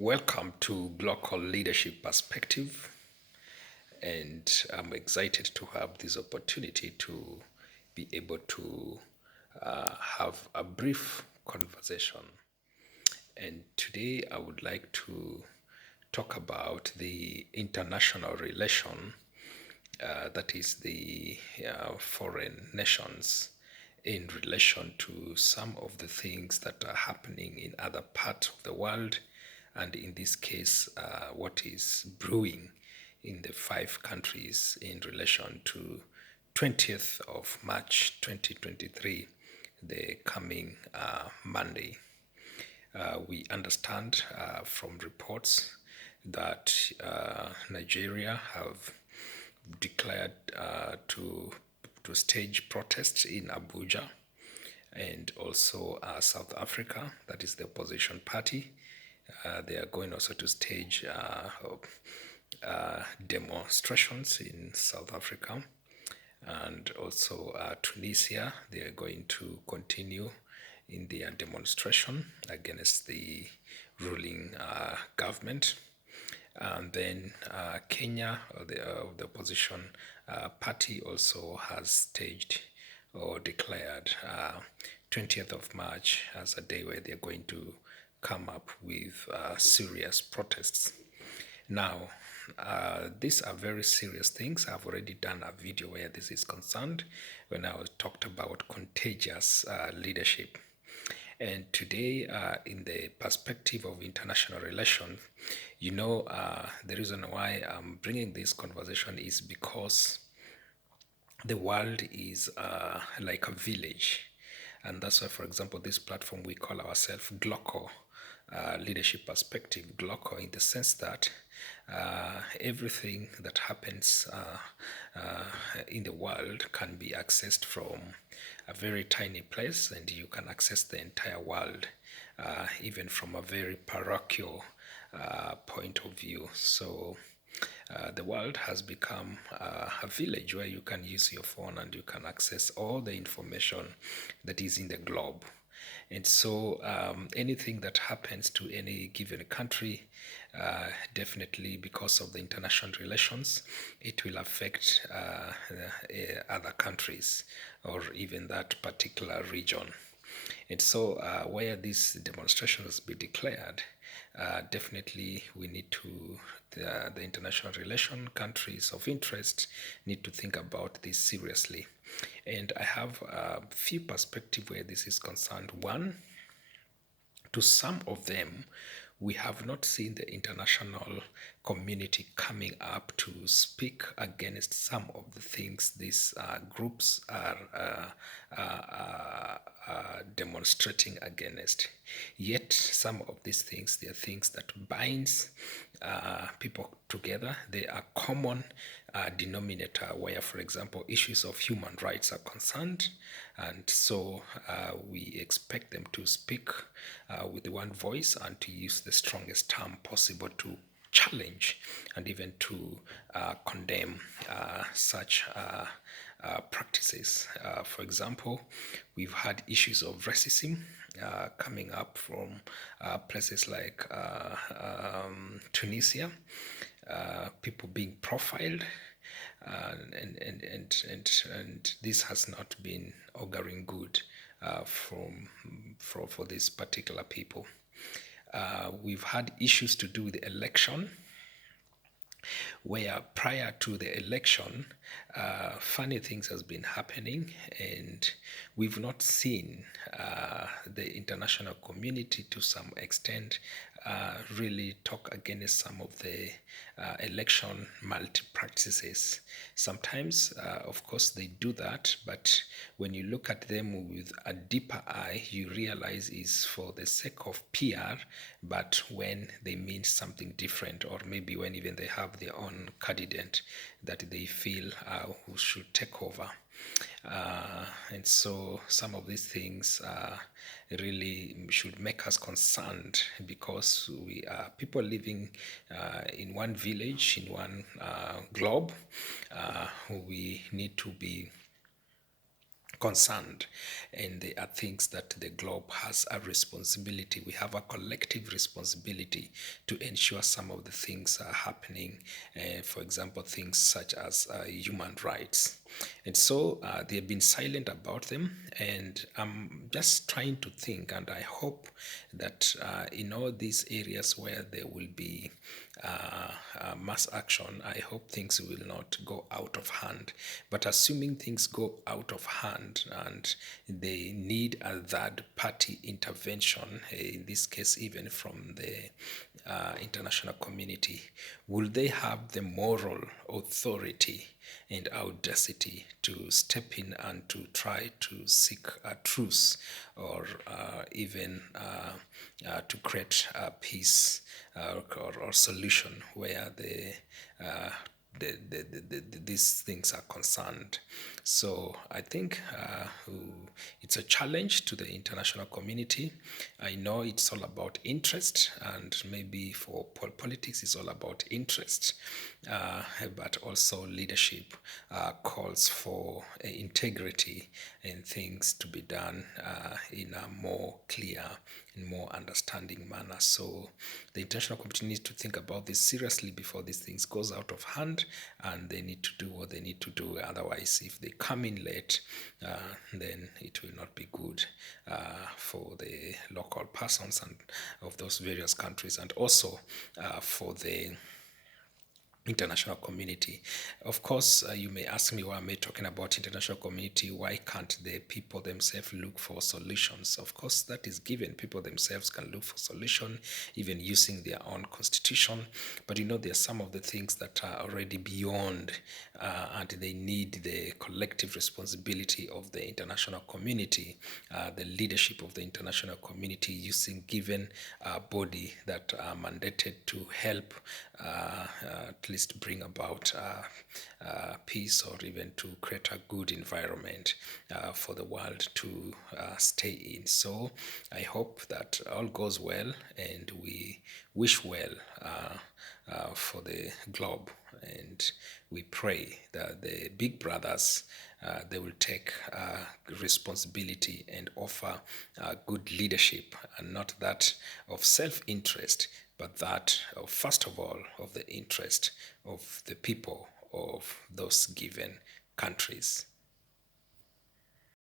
Welcome to Global Leadership Perspective, and I'm excited to have this opportunity to be able to have a brief conversation. And today I would like to talk about the international relation, that is the foreign nations in relation to some of the things that are happening in other parts of the world, and in this case, what is brewing in the five countries in relation to 20th of March 2023, the coming Monday. We understand from reports that Nigeria have declared to stage protests in Abuja, and also South Africa, that is the opposition party. They are going also to stage demonstrations in South Africa, and also Tunisia. They are going to continue in their demonstration against the ruling government. And then Kenya, the opposition party, also has staged or declared 20th of March as a day where they're going to come up with serious protests. Now, these are very serious things. I've already done a video where this is concerned when I talked about contagious leadership. And today, in the perspective of international relations, the reason why I'm bringing this conversation is because the world is like a village. And that's why, for example, this platform, we call ourselves Gloco Leadership Perspective. Gloco, in the sense that everything that happens in the world can be accessed from a very tiny place, and you can access the entire world, even from a very parochial point of view. So the world has become a village where you can use your phone and you can access all the information that is in the globe. And so anything that happens to any given country, definitely because of the international relations, it will affect other countries or even that particular region. And so, where these demonstrations be declared, definitely we need to, the international relation countries of interest need to think about this seriously. And I have a few perspectives where this is concerned. One, to some of them, we have not seen the international community coming up to speak against some of the things these groups are demonstrating against. Yet some of these things, they are things that binds people together. They are common denominator where, for example, issues of human rights are concerned, and so we expect them to speak with one voice and to use the strongest term possible to challenge and even to condemn such practices. For example, we've had issues of racism coming up from places like Tunisia, people being profiled, and this has not been auguring good for these particular people. We've had issues to do with the election, where prior to the election, funny things has been happening, and we've not seen the international community to some extent really talk against some of the election malpractices. Sometimes, of course, they do that, but when you look at them with a deeper eye, you realize it's for the sake of PR, but when they mean something different, or maybe when even they have their own candidate that they feel who should take over. And so some of these things really should make us concerned, because we are people living in one village, in one globe. We need to be concerned, and there are things that the globe has a responsibility. We have a collective responsibility to ensure some of the things are happening. For example, things such as human rights. And so they've been silent about them, and I'm just trying to think, and I hope that in all these areas where there will be mass action, I hope things will not go out of hand. But assuming things go out of hand and they need a third party intervention, in this case, even from the international community, will they have the moral authority and audacity to step in and to try to seek a truce, or even to create a peace or solution where uh, these things are concerned? So I think it's a challenge to the international community. I know it's all about interest, and maybe for politics, it's all about interest, but also leadership calls for integrity and things to be done in a more clear and more understanding manner. So the international community needs to think about this seriously before these things goes out of hand, and they need to do what they need to do. Otherwise, if they come in late, then it will not be good for the local persons and of those various countries, and also for the international community. Of course, you may ask me, why am I talking about international community? Why can't the people themselves look for solutions? Of course, that is given. People themselves can look for solution, even using their own constitution. But there are some of the things that are already beyond, and they need the collective responsibility of the international community, the leadership of the international community, using given body that are mandated to help at least bring about peace, or even to create a good environment for the world to stay in. So I hope that all goes well, and we wish well for the globe, and we pray that the big brothers, they will take responsibility and offer good leadership, and not that of self-interest, but that of, first of all, of the interest of the people of those given countries.